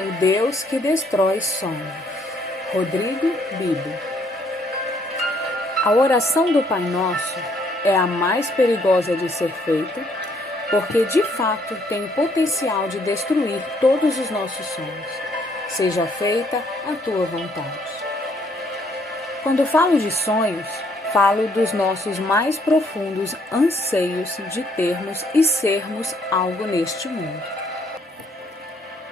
O Deus que destrói sonhos. Rodrigo Bibo. A oração do Pai Nosso é a mais perigosa de ser feita, porque de fato tem o potencial de destruir todos os nossos sonhos. Seja feita a tua vontade. Quando falo de sonhos, falo dos nossos mais profundos anseios de termos e sermos algo neste mundo.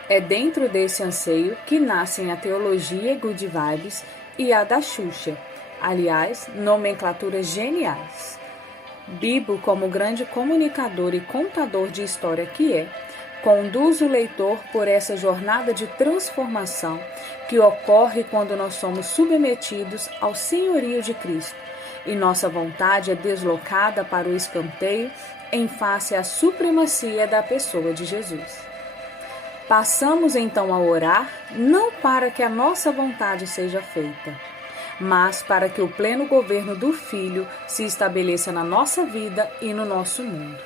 É dentro desse anseio que nascem a teologia Good Vibes e a da Xuxa, aliás, nomenclaturas geniais. Bibo, como grande comunicador e contador de história que é, conduz o leitor por essa jornada de transformação que ocorre quando nós somos submetidos ao senhorio de Cristo e nossa vontade é deslocada para o escanteio em face à supremacia da pessoa de Jesus. Passamos então a orar, não para que a nossa vontade seja feita, mas para que o pleno governo do Filho se estabeleça na nossa vida e no nosso mundo.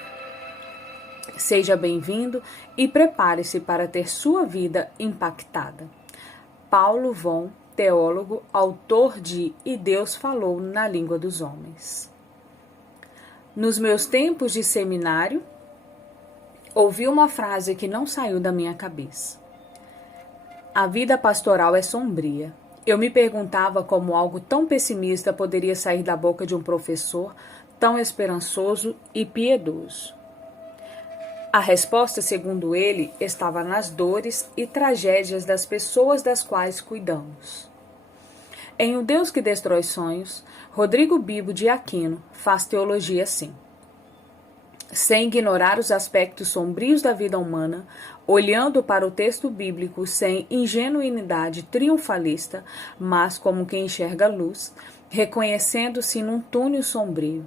Seja bem-vindo e prepare-se para ter sua vida impactada. Paulo Von, teólogo, autor de E Deus Falou na Língua dos Homens. Nos meus tempos de seminário, ouvi uma frase que não saiu da minha cabeça. A vida pastoral é sombria. Eu me perguntava como algo tão pessimista poderia sair da boca de um professor tão esperançoso e piedoso. A resposta, segundo ele, estava nas dores e tragédias das pessoas das quais cuidamos. Em O Deus que Destrói Sonhos, Rodrigo Bibo de Aquino faz teologia assim. Sem ignorar os aspectos sombrios da vida humana, olhando para o texto bíblico sem ingenuidade triunfalista, mas como quem enxerga luz, reconhecendo-se num túnel sombrio.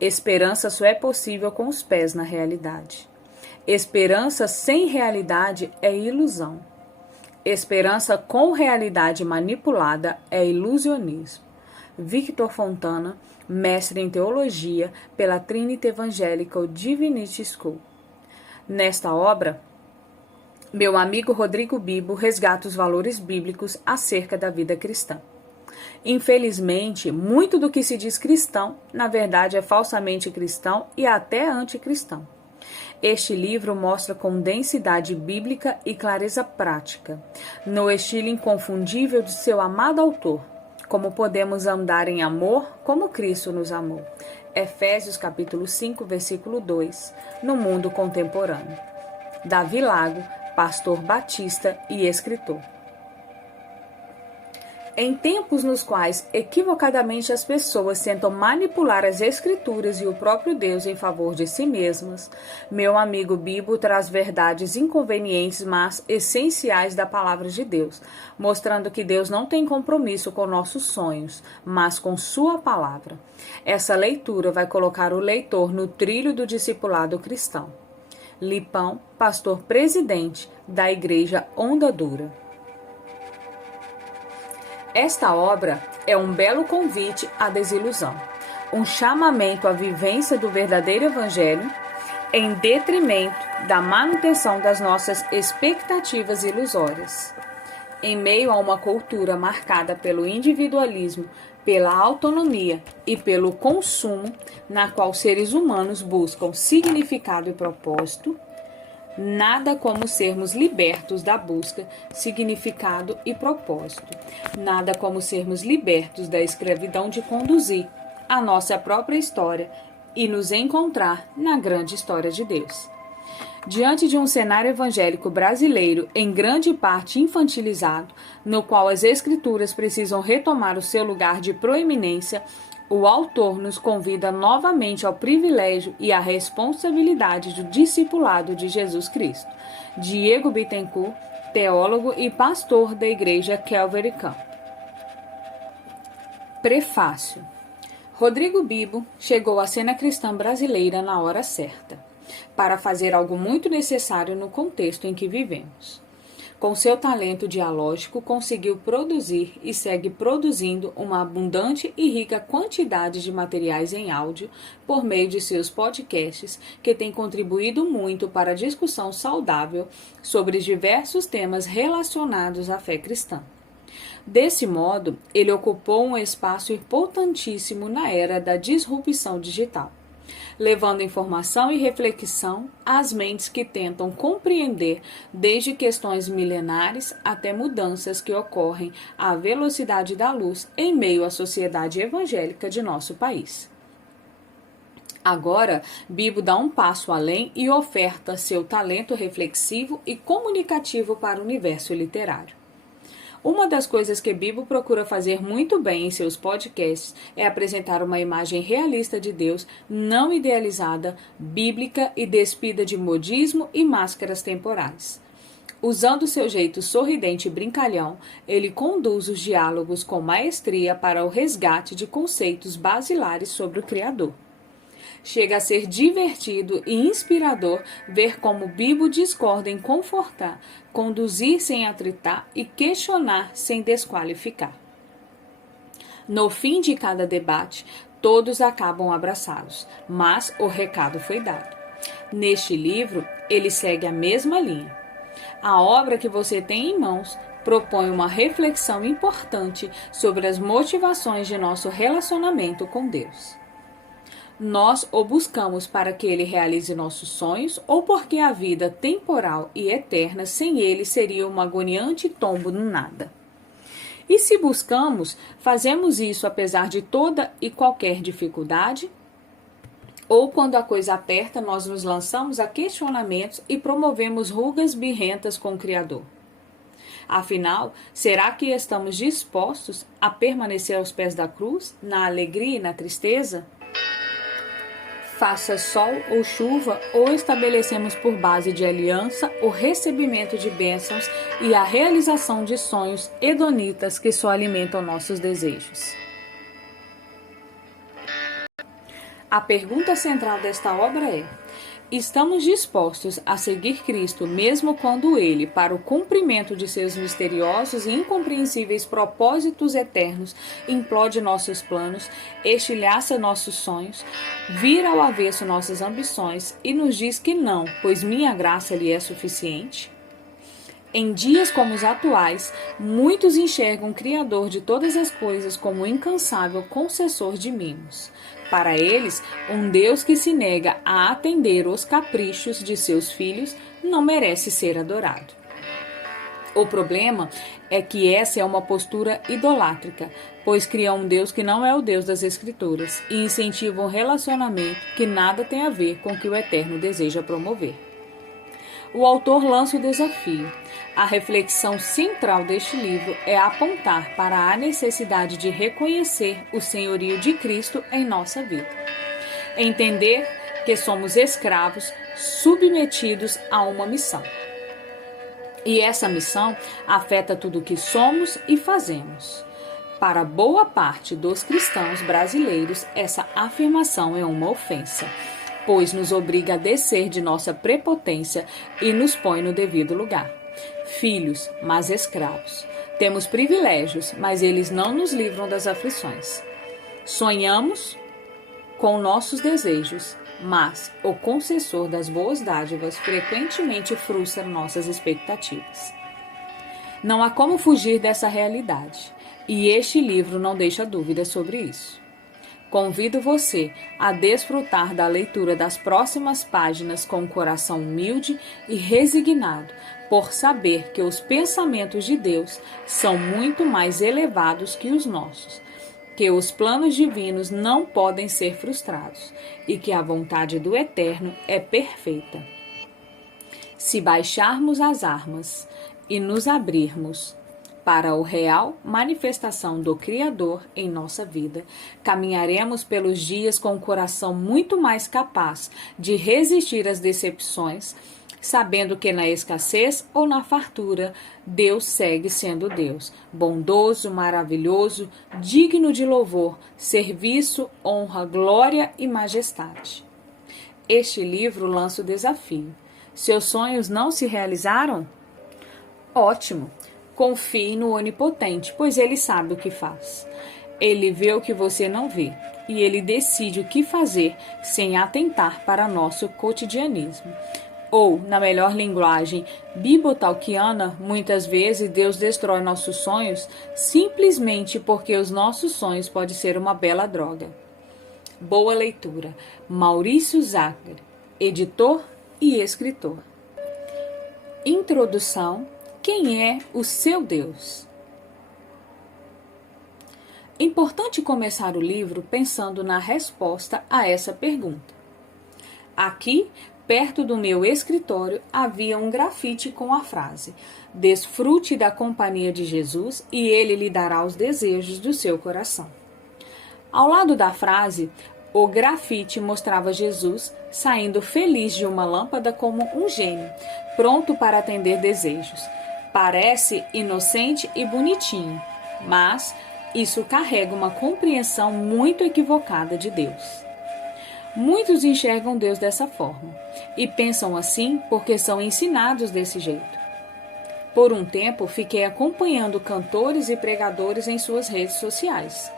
Esperança só é possível com os pés na realidade. Esperança sem realidade é ilusão. Esperança com realidade manipulada é ilusionismo. Victor Fontana, mestre em teologia pela Trinity Evangelical Divinity School. Nesta obra, meu amigo Rodrigo Bibo resgata os valores bíblicos acerca da vida cristã. Infelizmente, muito do que se diz cristão, na verdade é falsamente cristão e até anticristão. Este livro mostra com densidade bíblica e clareza prática, no estilo inconfundível de seu amado autor, como podemos andar em amor como Cristo nos amou. Efésios capítulo 5, versículo 2, no mundo contemporâneo. Davi Lago, pastor batista e escritor. Em tempos nos quais equivocadamente as pessoas tentam manipular as escrituras e o próprio Deus em favor de si mesmas, meu amigo Bibo traz verdades inconvenientes, mas essenciais da palavra de Deus, mostrando que Deus não tem compromisso com nossos sonhos, mas com sua palavra. Essa leitura vai colocar o leitor no trilho do discipulado cristão. Lipão, pastor presidente da Igreja Onda Dura. Esta obra é um belo convite à desilusão, um chamamento à vivência do verdadeiro evangelho em detrimento da manutenção das nossas expectativas ilusórias. Em meio a uma cultura marcada pelo individualismo, pela autonomia e pelo consumo, na qual seres humanos buscam significado e propósito, nada como sermos libertos da busca, significado e propósito. Nada como sermos libertos da escravidão de conduzir a nossa própria história e nos encontrar na grande história de Deus. Diante de um cenário evangélico brasileiro em grande parte infantilizado, no qual as escrituras precisam retomar o seu lugar de proeminência, o autor nos convida novamente ao privilégio e à responsabilidade do discipulado de Jesus Cristo. Diego Bittencourt, teólogo e pastor da Igreja Calvary Camp. Prefácio. Rodrigo Bibo chegou à cena cristã brasileira na hora certa, para fazer algo muito necessário no contexto em que vivemos. Com seu talento dialógico, conseguiu produzir e segue produzindo uma abundante e rica quantidade de materiais em áudio por meio de seus podcasts, que tem contribuído muito para a discussão saudável sobre diversos temas relacionados à fé cristã. Desse modo, ele ocupou um espaço importantíssimo na era da disrupção digital, levando informação e reflexão às mentes que tentam compreender desde questões milenares até mudanças que ocorrem à velocidade da luz em meio à sociedade evangélica de nosso país. Agora, Bibo dá um passo além e oferta seu talento reflexivo e comunicativo para o universo literário. Uma das coisas que Bibo procura fazer muito bem em seus podcasts é apresentar uma imagem realista de Deus, não idealizada, bíblica e despida de modismo e máscaras temporais. Usando seu jeito sorridente e brincalhão, ele conduz os diálogos com maestria para o resgate de conceitos basilares sobre o Criador. Chega a ser divertido e inspirador ver como Bibo discorda em confortar, conduzir sem atritar e questionar sem desqualificar. No fim de cada debate, todos acabam abraçados, mas o recado foi dado. Neste livro, ele segue a mesma linha. A obra que você tem em mãos propõe uma reflexão importante sobre as motivações de nosso relacionamento com Deus. Nós o buscamos para que ele realize nossos sonhos ou porque a vida temporal e eterna sem ele seria um agoniante tombo no nada? E se buscamos, fazemos isso apesar de toda e qualquer dificuldade? Ou quando a coisa aperta, nós nos lançamos a questionamentos e promovemos rugas birrentas com o Criador? Afinal, será que estamos dispostos a permanecer aos pés da cruz, na alegria e na tristeza? Faça sol ou chuva, ou estabelecemos por base de aliança o recebimento de bênçãos e a realização de sonhos hedonitas que só alimentam nossos desejos. A pergunta central desta obra é: estamos dispostos a seguir Cristo mesmo quando Ele, para o cumprimento de seus misteriosos e incompreensíveis propósitos eternos, implode nossos planos, estilhaça nossos sonhos, vira ao avesso nossas ambições e nos diz que não, pois minha graça lhe é suficiente? Em dias como os atuais, muitos enxergam o Criador de todas as coisas como um incansável concessor de mimos. Para eles, um Deus que se nega a atender os caprichos de seus filhos não merece ser adorado. O problema é que essa é uma postura idolátrica, pois cria um Deus que não é o Deus das Escrituras e incentiva um relacionamento que nada tem a ver com o que o Eterno deseja promover. O autor lança o desafio. A reflexão central deste livro é apontar para a necessidade de reconhecer o senhorio de Cristo em nossa vida. Entender que somos escravos submetidos a uma missão. E essa missão afeta tudo o que somos e fazemos. Para boa parte dos cristãos brasileiros, essa afirmação é uma ofensa, pois nos obriga a descer de nossa prepotência e nos põe no devido lugar. Filhos, mas escravos. Temos privilégios, mas eles não nos livram das aflições. Sonhamos com nossos desejos, mas o concessor das boas dádivas frequentemente frustra nossas expectativas. Não há como fugir dessa realidade, e este livro não deixa dúvidas sobre isso. Convido você a desfrutar da leitura das próximas páginas com um coração humilde e resignado, por saber que os pensamentos de Deus são muito mais elevados que os nossos, que os planos divinos não podem ser frustrados e que a vontade do Eterno é perfeita. Se baixarmos as armas e nos abrirmos para a real manifestação do Criador em nossa vida, caminharemos pelos dias com o coração muito mais capaz de resistir às decepções, sabendo que na escassez ou na fartura, Deus segue sendo Deus, bondoso, maravilhoso, digno de louvor, serviço, honra, glória e majestade. Este livro lança o desafio. Seus sonhos não se realizaram? Ótimo! Confie no Onipotente, pois Ele sabe o que faz. Ele vê o que você não vê, e Ele decide o que fazer sem atentar para nosso cotidianismo. Ou, na melhor linguagem bibotalquiana, muitas vezes Deus destrói nossos sonhos simplesmente porque os nossos sonhos podem ser uma bela droga. Boa leitura. Maurício Zachary, editor e escritor. Introdução. Quem é o seu Deus? É importante começar o livro pensando na resposta a essa pergunta. Aqui, perto do meu escritório, havia um grafite com a frase: "Desfrute da companhia de Jesus e Ele lhe dará os desejos do seu coração." Ao lado da frase, o grafite mostrava Jesus saindo feliz de uma lâmpada como um gênio, pronto para atender desejos. Parece inocente e bonitinho, mas isso carrega uma compreensão muito equivocada de Deus. Muitos enxergam Deus dessa forma e pensam assim porque são ensinados desse jeito. Por um tempo, fiquei acompanhando cantores e pregadores em suas redes sociais.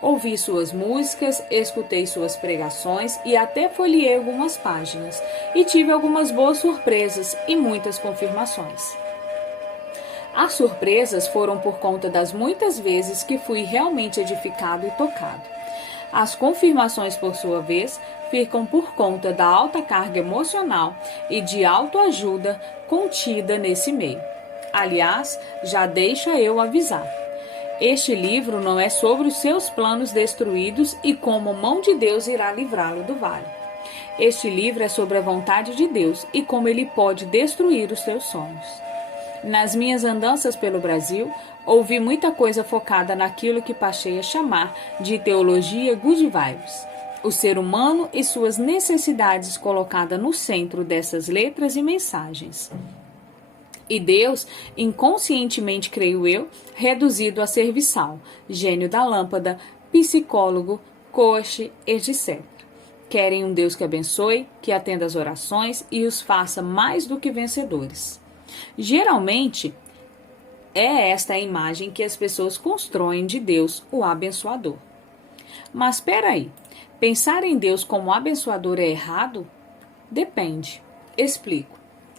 Ouvi suas músicas, escutei suas pregações e até folheei algumas páginas e tive algumas boas surpresas e muitas confirmações. As surpresas foram por conta das muitas vezes que fui realmente edificado e tocado. As confirmações, por sua vez, ficam por conta da alta carga emocional e de autoajuda contida nesse meio. Aliás, já deixa eu avisar. Este livro não é sobre os seus planos destruídos e como a mão de Deus irá livrá-lo do vale. Este livro é sobre a vontade de Deus e como Ele pode destruir os seus sonhos. Nas minhas andanças pelo Brasil, ouvi muita coisa focada naquilo que passei a chamar de teologia good vibes. O ser humano e suas necessidades colocada no centro dessas letras e mensagens. E Deus, inconscientemente creio eu, reduzido a serviçal, gênio da lâmpada, psicólogo, coach, etc. Querem um Deus que abençoe, que atenda às orações e os faça mais do que vencedores. Geralmente, é esta a imagem que as pessoas constroem de Deus, o abençoador. Mas espera aí, pensar em Deus como abençoador é errado? Depende. Explico.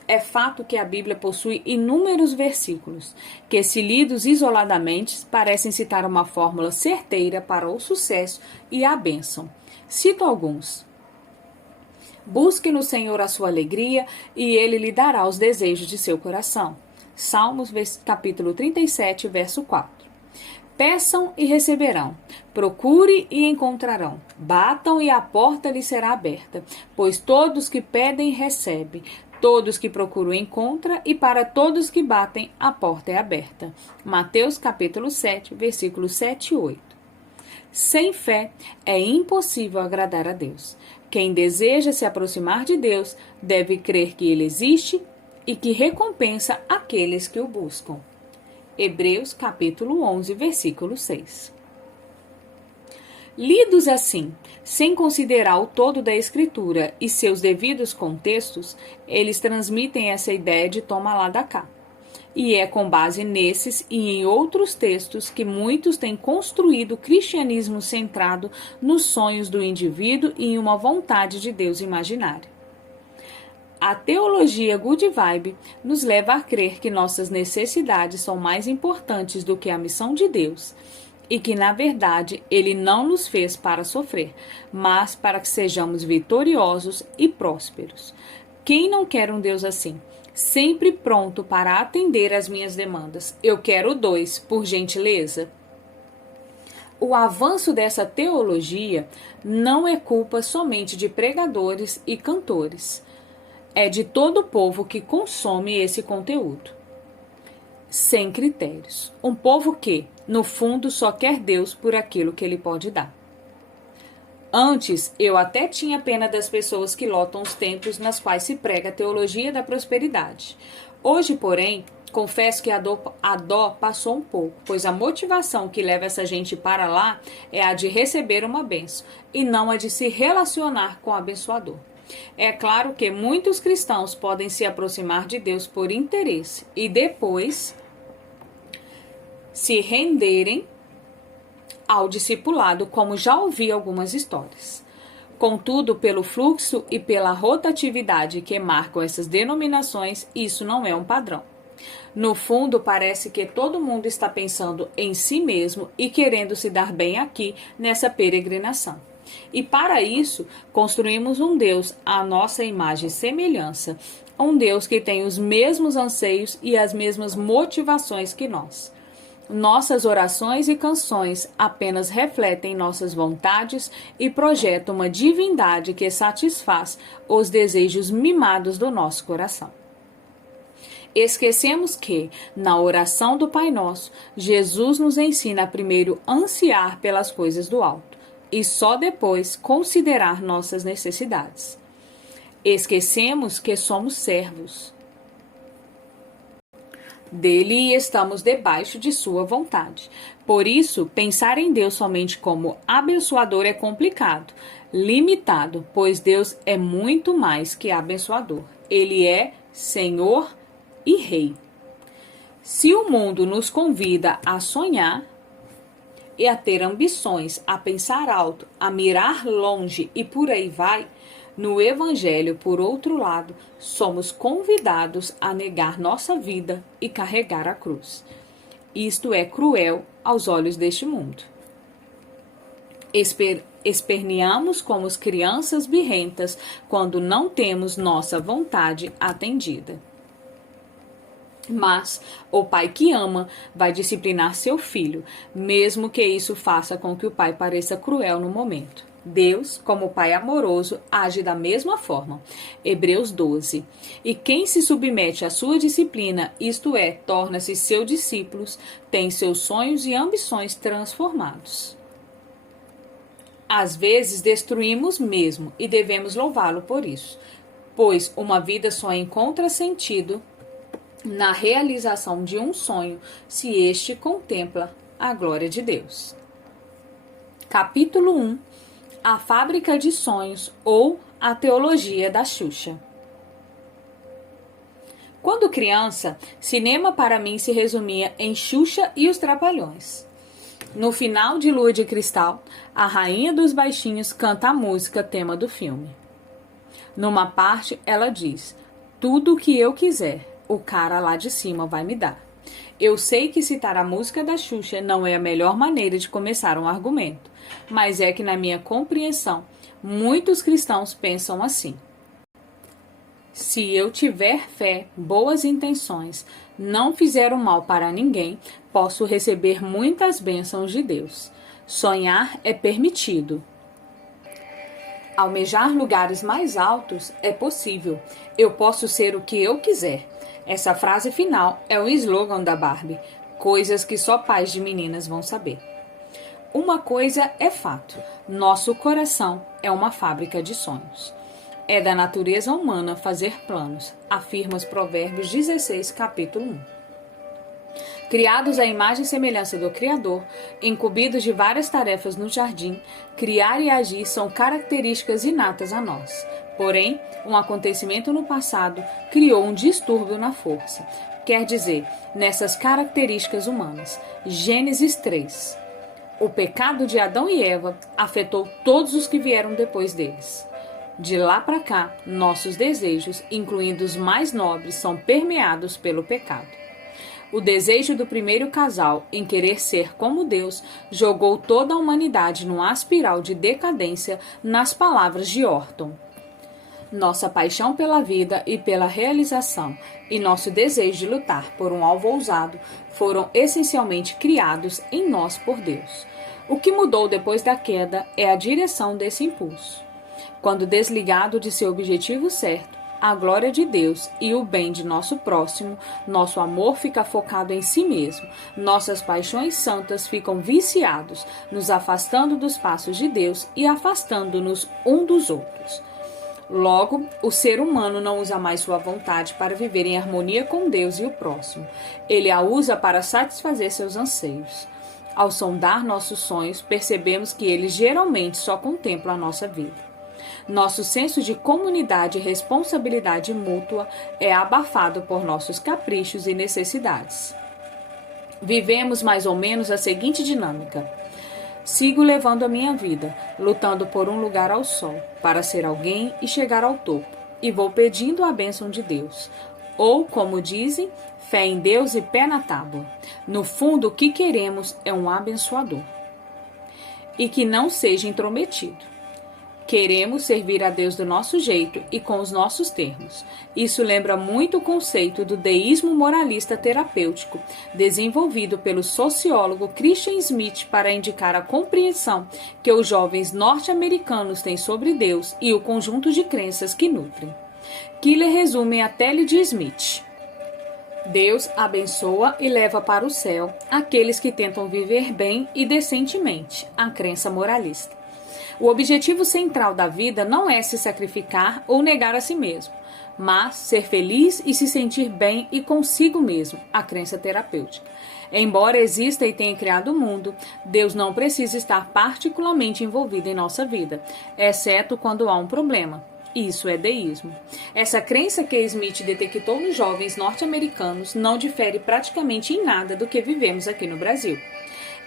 É fato que a Bíblia possui inúmeros versículos, que se lidos isoladamente parecem citar uma fórmula certeira para o sucesso e a bênção. Cito alguns. Busque no Senhor a sua alegria e Ele lhe dará os desejos de seu coração. Salmos, capítulo 37, verso 4. Peçam e receberão. Procure e encontrarão. Batam e a porta lhe será aberta. Pois todos que pedem, recebem. Todos que procuram, encontram. E para todos que batem, a porta é aberta. Mateus, capítulo 7, versículos 7 e 8. Sem fé, é impossível agradar a Deus. Quem deseja se aproximar de Deus deve crer que Ele existe e que recompensa aqueles que o buscam. Hebreus capítulo 11, versículo 6. Lidos assim, sem considerar o todo da Escritura e seus devidos contextos, eles transmitem essa ideia de toma lá da cá. E é com base nesses e em outros textos que muitos têm construído o cristianismo centrado nos sonhos do indivíduo e em uma vontade de Deus imaginária. A teologia good vibe nos leva a crer que nossas necessidades são mais importantes do que a missão de Deus e que, na verdade, Ele não nos fez para sofrer, mas para que sejamos vitoriosos e prósperos. Quem não quer um Deus assim? Sempre pronto para atender às minhas demandas. Eu quero 2, por gentileza. O avanço dessa teologia não é culpa somente de pregadores e cantores. É de todo o povo que consome esse conteúdo. Sem critérios. Um povo que, no fundo, só quer Deus por aquilo que Ele pode dar. Antes, eu até tinha pena das pessoas que lotam os templos nas quais se prega a teologia da prosperidade. Hoje, porém, confesso que a dó passou um pouco, pois a motivação que leva essa gente para lá é a de receber uma bênção e não a de se relacionar com o abençoador. É claro que muitos cristãos podem se aproximar de Deus por interesse e depois se renderem ao discipulado, como já ouvi algumas histórias. Contudo, pelo fluxo e pela rotatividade que marcam essas denominações, isso não é um padrão. No fundo, parece que todo mundo está pensando em si mesmo e querendo se dar bem aqui nessa peregrinação. E para isso, construímos um Deus à nossa imagem e semelhança, um Deus que tem os mesmos anseios e as mesmas motivações que nós. Nossas orações e canções apenas refletem nossas vontades e projetam uma divindade que satisfaz os desejos mimados do nosso coração. Esquecemos que, na oração do Pai Nosso, Jesus nos ensina a primeiro ansiar pelas coisas do alto e só depois considerar nossas necessidades. Esquecemos que somos servos dele e estamos debaixo de sua vontade. Por isso, pensar em Deus somente como abençoador é complicado, limitado, pois Deus é muito mais que abençoador. Ele é Senhor e Rei. Se o mundo nos convida a sonhar e a ter ambições, a pensar alto, a mirar longe e por aí vai, no Evangelho, por outro lado, somos convidados a negar nossa vida e carregar a cruz. Isto é cruel aos olhos deste mundo. Esperneamos como as crianças birrentas quando não temos nossa vontade atendida. Mas o pai que ama vai disciplinar seu filho, mesmo que isso faça com que o pai pareça cruel no momento. Deus, como Pai amoroso, age da mesma forma. Hebreus 12. E quem se submete à sua disciplina, isto é, torna-se seus discípulos, tem seus sonhos e ambições transformados. Às vezes destruímos mesmo e devemos louvá-lo por isso, pois uma vida só encontra sentido na realização de um sonho, se este contempla a glória de Deus. Capítulo 1. A Fábrica de Sonhos ou a Teologia da Xuxa. Quando criança, cinema para mim se resumia em Xuxa e os Trapalhões. No final de Lua de Cristal, a rainha dos baixinhos canta a música tema do filme. Numa parte, ela diz: "Tudo o que eu quiser, o cara lá de cima vai me dar." Eu sei que citar a música da Xuxa não é a melhor maneira de começar um argumento, mas é que, na minha compreensão, muitos cristãos pensam assim. Se eu tiver fé, boas intenções, não fizer o mal para ninguém, posso receber muitas bênçãos de Deus. Sonhar é permitido. Almejar lugares mais altos é possível. Eu posso ser o que eu quiser. Essa frase final é o slogan da Barbie, coisas que só pais de meninas vão saber. Uma coisa é fato, nosso coração é uma fábrica de sonhos. É da natureza humana fazer planos, afirma os Provérbios 16, capítulo 1. Criados à imagem e semelhança do Criador, incumbidos de várias tarefas no jardim, criar e agir são características inatas a nós. Porém, um acontecimento no passado criou um distúrbio na força, quer dizer, nessas características humanas. Gênesis 3. O pecado de Adão e Eva afetou todos os que vieram depois deles. De lá para cá, nossos desejos, incluindo os mais nobres, são permeados pelo pecado. O desejo do primeiro casal em querer ser como Deus jogou toda a humanidade numa espiral de decadência, nas palavras de Orton. Nossa paixão pela vida e pela realização e nosso desejo de lutar por um alvo ousado foram essencialmente criados em nós por Deus. O que mudou depois da queda é a direção desse impulso. Quando desligado de seu objetivo certo, a glória de Deus e o bem de nosso próximo, nosso amor fica focado em si mesmo, nossas paixões santas ficam viciados, nos afastando dos passos de Deus e afastando-nos um dos outros. Logo, o ser humano não usa mais sua vontade para viver em harmonia com Deus e o próximo. Ele a usa para satisfazer seus anseios. Ao sondar nossos sonhos, percebemos que eles geralmente só contemplam a nossa vida. Nosso senso de comunidade e responsabilidade mútua é abafado por nossos caprichos e necessidades. Vivemos mais ou menos a seguinte dinâmica: sigo levando a minha vida, lutando por um lugar ao sol, para ser alguém e chegar ao topo, e vou pedindo a bênção de Deus. Ou, como dizem, fé em Deus e pé na tábua. No fundo, o que queremos é um abençoador. E que não seja intrometido. Queremos servir a Deus do nosso jeito e com os nossos termos. Isso lembra muito o conceito do deísmo moralista terapêutico, desenvolvido pelo sociólogo Christian Smith para indicar a compreensão que os jovens norte-americanos têm sobre Deus e o conjunto de crenças que nutrem. Killer resume a tese de Smith. Deus abençoa e leva para o céu aqueles que tentam viver bem e decentemente, a crença moralista. O objetivo central da vida não é se sacrificar ou negar a si mesmo, mas ser feliz e se sentir bem e consigo mesmo, a crença terapêutica. Embora exista e tenha criado o mundo, Deus não precisa estar particularmente envolvido em nossa vida, exceto quando há um problema. Isso é deísmo. Essa crença que Smith detectou nos jovens norte-americanos não difere praticamente em nada do que vivemos aqui no Brasil.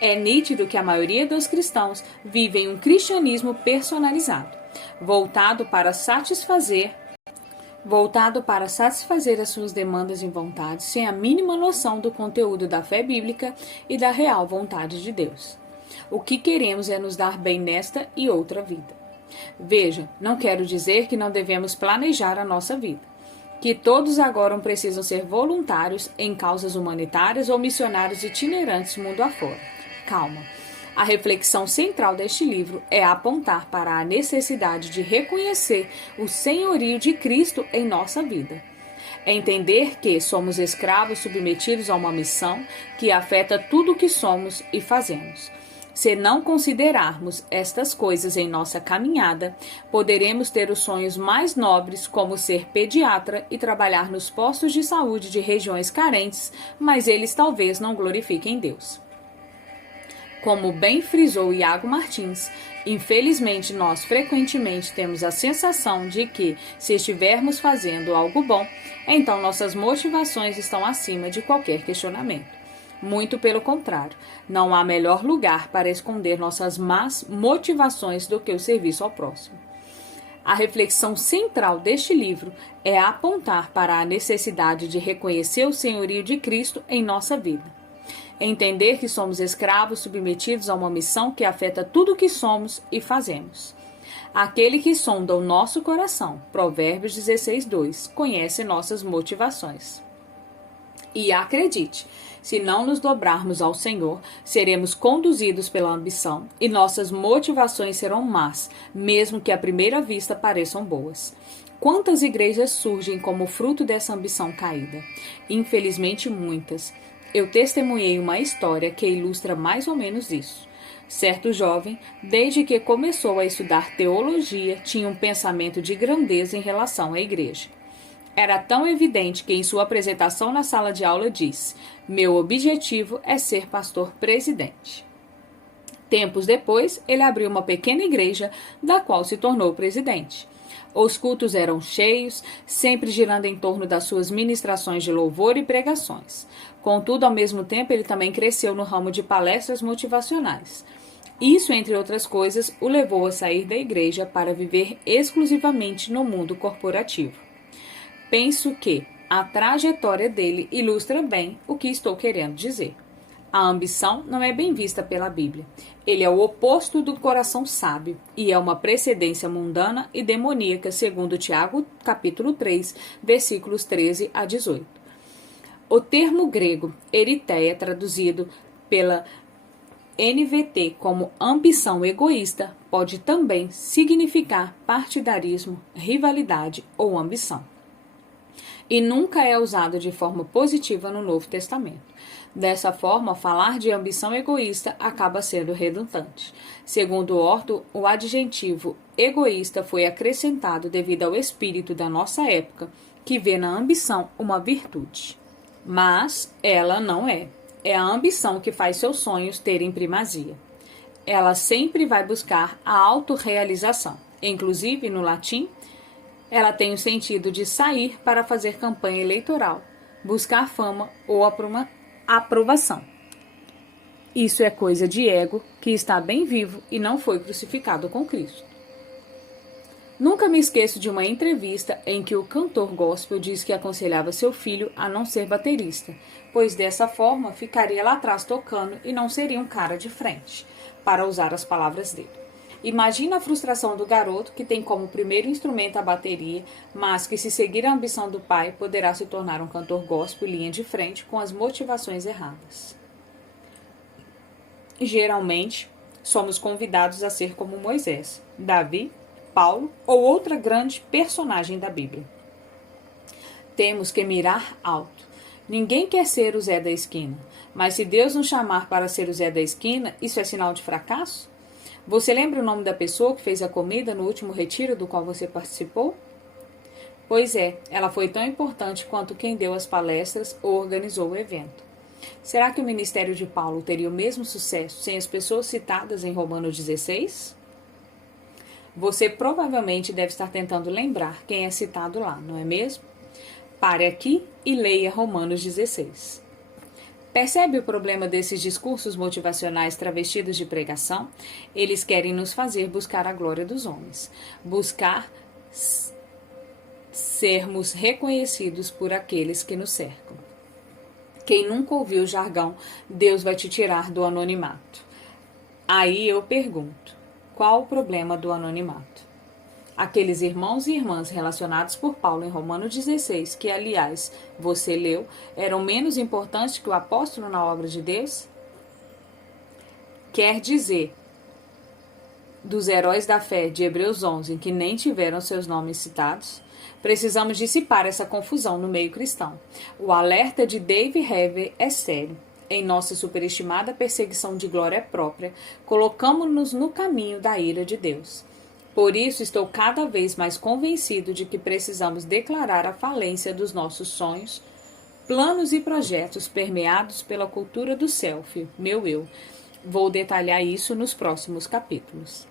É nítido que a maioria dos cristãos vivem um cristianismo personalizado, voltado para satisfazer as suas demandas e vontades, sem a mínima noção do conteúdo da fé bíblica e da real vontade de Deus. O que queremos é nos dar bem nesta e outra vida. Veja, não quero dizer que não devemos planejar a nossa vida, que todos agora precisam ser voluntários em causas humanitárias ou missionários itinerantes mundo afora. Calma. A reflexão central deste livro é apontar para a necessidade de reconhecer o senhorio de Cristo em nossa vida. É entender que somos escravos submetidos a uma missão que afeta tudo o que somos e fazemos. Se não considerarmos estas coisas em nossa caminhada, poderemos ter os sonhos mais nobres, como ser pediatra e trabalhar nos postos de saúde de regiões carentes, mas eles talvez não glorifiquem Deus. Como bem frisou Iago Martins, infelizmente nós frequentemente temos a sensação de que, se estivermos fazendo algo bom, então nossas motivações estão acima de qualquer questionamento. Muito pelo contrário, não há melhor lugar para esconder nossas más motivações do que o serviço ao próximo. A reflexão central deste livro é apontar para a necessidade de reconhecer o senhorio de Cristo em nossa vida. Entender que somos escravos submetidos a uma missão que afeta tudo o que somos e fazemos. Aquele que sonda o nosso coração, Provérbios 16:2, conhece nossas motivações. E acredite, se não nos dobrarmos ao Senhor, seremos conduzidos pela ambição e nossas motivações serão más, mesmo que à primeira vista pareçam boas. Quantas igrejas surgem como fruto dessa ambição caída? Infelizmente, muitas. Eu testemunhei uma história que ilustra mais ou menos isso. Certo jovem, desde que começou a estudar teologia, tinha um pensamento de grandeza em relação à igreja. Era tão evidente que em sua apresentação na sala de aula disse: "Meu objetivo é ser pastor presidente". Tempos depois, ele abriu uma pequena igreja, da qual se tornou presidente. Os cultos eram cheios, sempre girando em torno das suas ministrações de louvor e pregações. Contudo, ao mesmo tempo, ele também cresceu no ramo de palestras motivacionais. Isso, entre outras coisas, o levou a sair da igreja para viver exclusivamente no mundo corporativo. Penso que a trajetória dele ilustra bem o que estou querendo dizer. A ambição não é bem vista pela Bíblia. Ele é o oposto do coração sábio e é uma precedência mundana e demoníaca, segundo Tiago, capítulo 3, versículos 13 a 18. O termo grego eritheia, traduzido pela NVT como ambição egoísta, pode também significar partidarismo, rivalidade ou ambição. E nunca é usado de forma positiva no Novo Testamento. Dessa forma, falar de ambição egoísta acaba sendo redundante. Segundo Orton, o adjetivo egoísta foi acrescentado devido ao espírito da nossa época, que vê na ambição uma virtude. Mas ela não é. É a ambição que faz seus sonhos terem primazia. Ela sempre vai buscar a autorrealização. Inclusive, no latim, ela tem o sentido de sair para fazer campanha eleitoral, buscar fama ou aprovação. Isso é coisa de ego que está bem vivo e não foi crucificado com Cristo. Nunca me esqueço de uma entrevista em que o cantor gospel disse que aconselhava seu filho a não ser baterista, pois dessa forma ficaria lá atrás tocando e não seria um cara de frente, para usar as palavras dele. Imagina a frustração do garoto que tem como primeiro instrumento a bateria, mas que se seguir a ambição do pai poderá se tornar um cantor gospel linha de frente com as motivações erradas. Geralmente, somos convidados a ser como Moisés, Davi, Paulo ou outra grande personagem da Bíblia. Temos que mirar alto. Ninguém quer ser o Zé da esquina, mas se Deus nos chamar para ser o Zé da esquina, isso é sinal de fracasso? Você lembra o nome da pessoa que fez a comida no último retiro do qual você participou? Pois é, ela foi tão importante quanto quem deu as palestras ou organizou o evento. Será que o ministério de Paulo teria o mesmo sucesso sem as pessoas citadas em Romanos 16? Você provavelmente deve estar tentando lembrar quem é citado lá, não é mesmo? Pare aqui e leia Romanos 16. Percebe o problema desses discursos motivacionais travestidos de pregação? Eles querem nos fazer buscar a glória dos homens, buscar sermos reconhecidos por aqueles que nos cercam. Quem nunca ouviu o jargão, Deus vai te tirar do anonimato. Aí eu pergunto, qual o problema do anonimato? Aqueles irmãos e irmãs relacionados por Paulo em Romanos 16, que, aliás, você leu, eram menos importantes que o apóstolo na obra de Deus? Quer dizer, dos heróis da fé de Hebreus 11, que nem tiveram seus nomes citados? Precisamos dissipar essa confusão no meio cristão. O alerta de Dave Hever é sério. Em nossa superestimada perseguição de glória própria, colocamos-nos no caminho da ira de Deus. Por isso, estou cada vez mais convencido de que precisamos declarar a falência dos nossos sonhos, planos e projetos permeados pela cultura do selfie, meu eu. Vou detalhar isso nos próximos capítulos.